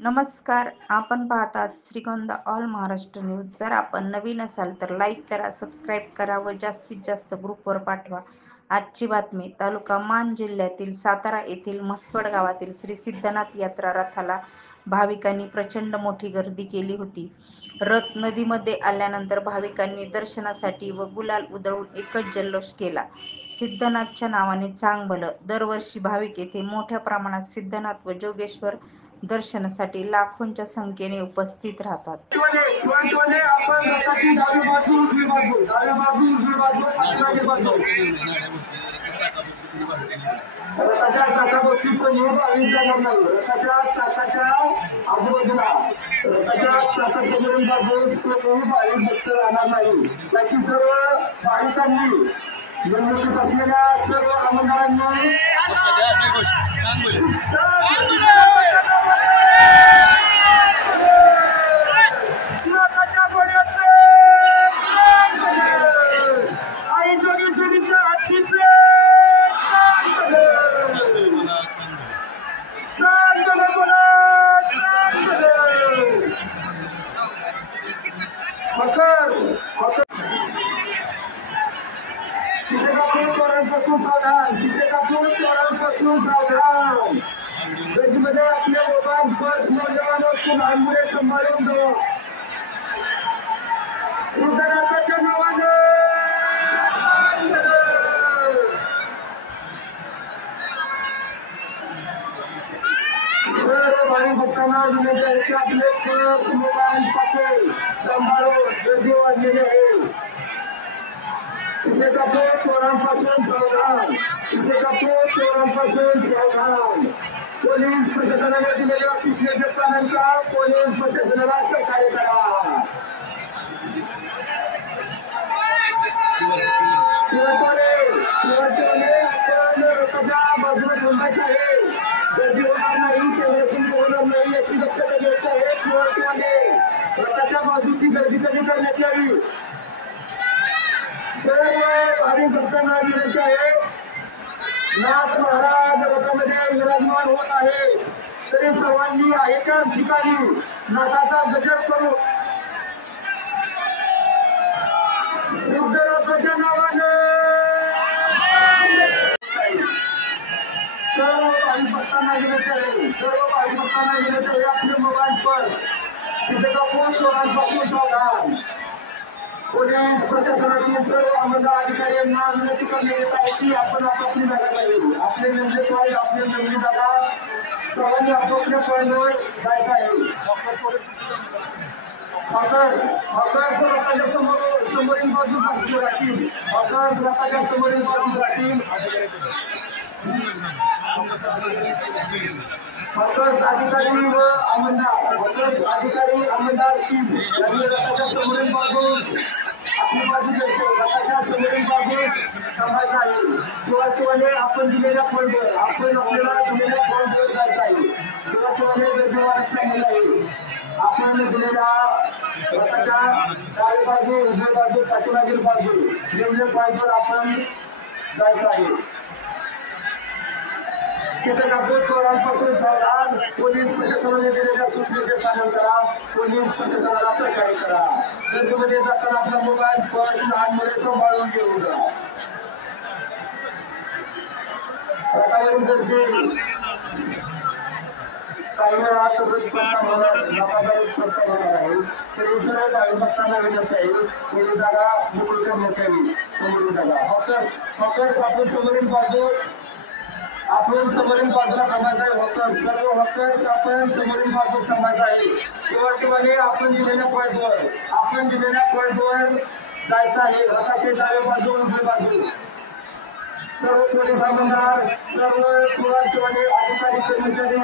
नमस्कार, आपण पाहतात श्रीगोंदा ऑल महाराष्ट्र न्यूज। जर आपण नवीन असाल तर लाईक करा, सबस्क्राईब करा व जास्तीत जास्त ग्रुपवर पाठवा। आजची बातमी। तालुका मान जिल्ह्यातील सातारा येथील म्हसवड गावातील श्री सिद्धनाथ यात्रा रथाला भाविकांनी प्रचंड मोठी गर्दी केली होती। रथ नदीमध्ये आल्यानंतर भाविकांनी दर्शनासाठी व गुलाल उधळून एकच जल्लोष केला। सिद्धनाथच्या नावाने चांग भलं। दरवर्षी भाविक येथे मोठ्या प्रमाणात सिद्धनाथ व जोगेश्वर दर्शनासाठी लाखोंच्या संख्येने उपस्थित राहतात। रथाच्या चाकाभोवती रथाच्या चाकाच्या आजूबाजूला रथाच्या चाकासमोरील बाजूस कोणीही भाविक भक्त राहणार नाही। त्याची सर्व भाविकांनी निवडणुकीस असलेल्या सर्व आमदारांनी आई जोगेश्वरीच्या हत्तीचे किसे कापून चोरांपासून सावधान, किसे कापून चोरांपासून सावधान। गर्दीमध्ये आपले मोबाईल पर्स नौजवान वस्तू लहानमुळे सांभाळून जावा। सिद्धनाथाच्या नावाने सर्व भाविक भक्तांना विनंती आपले पर्स मोबाईल पाकीट सांभाळून गर्दी वाढलेली आहे। किसे कापून चोरांपासून सावधान, किसे कापून चोरांपासून सावधान। पोलीस प्रशासनाने दिलेल्या सूचनेचे पालन करा, पोलीस प्रशासनाला सहकार्य करा। आपण रथाच्या बाजूला थांबायचं आहे। गर्दी होणार नाही, तेवढ्यातून होणार नाही याची दक्षता घ्यायची आहे। किंवा रथाच्या बाजूची गर्दी कमी करण्यात यावी। सर्व भाविक भक्तांना विनंती आहे, नाथ महाराज रथामध्ये विराजमान होत आहे, तरी सर्वांनी एकाच ठिकाणी नाथाचा गजर करू। सिद्धनाथाच्या नावाने सर्व भाविक भक्तांना विनंती आहे, सर्व भाविक भक्तांना विनंती आहे, आपले मोबाईल पर्स किसे कापून चोरांपासून सावधान। पोलीस प्रशासनातील सर्व आमदार अधिकारी यांना विनंती करण्यात येत आहे की आपण आपापली जागा पाहिजे। आपले नेमके पॉईंट, आपली नेमकी जागा सर्वांनी आपापल्या पॉईंटवर जायचं आहे। रथाच्या समोरील बाजूस राहतील, रथाच्या समोरील बाजूस राहतील। अधिकारी व आमदार, अधिकारी आमदार रथाच्या समोरील बाजूस आपली बाजू घ्यायची, रथाच्या समोरील बाजूस थांबायचं आहे। किंवा आपण दिलेल्या पॉईंटवर, आपण आपल्याला दिलेल्या पॉईंटवर जायचं आहे। किंवा आहे आपण दिलेल्या रथाच्या डावी बाजू, उजवी बाजू, पाठीमागील बाजू दिलेल्या पॉईंटवर आपण जायचं आहे। किसे कापून चोरांपासून सावधान। पोलीस प्रशासनाने दिलेल्या सूचनेचे पालन करा, पोलीस प्रशासनाला सहकार्य करा। गर्दीमध्ये जाताना आपला मोबाईल पर्स लहान मुले सांभाळून घेऊन जा। रथावरील गर्दी काही वेळात होणार आहे, तरी सर्व भाविक भक्तांना विनंती आहे थोडी जागा मोकळी करण्यात यावी। समोरील जागा हॉकर्स आपण समोरील बाजू, आपण समोरील बाजूला थांबायचं आहे। हॉकर्स, सर्व हॉकर्स आपण समोरील बाजूस थांबायचं आहे। किंवा आपण दिलेल्या पॉईंटवर, आपण दिलेल्या पॉईंटवर जायचं आहे। रथाची डावी बाजू, उजवी बाजू सर्व पोलीस आमदार, सर्व अधिकारी कर्मचारी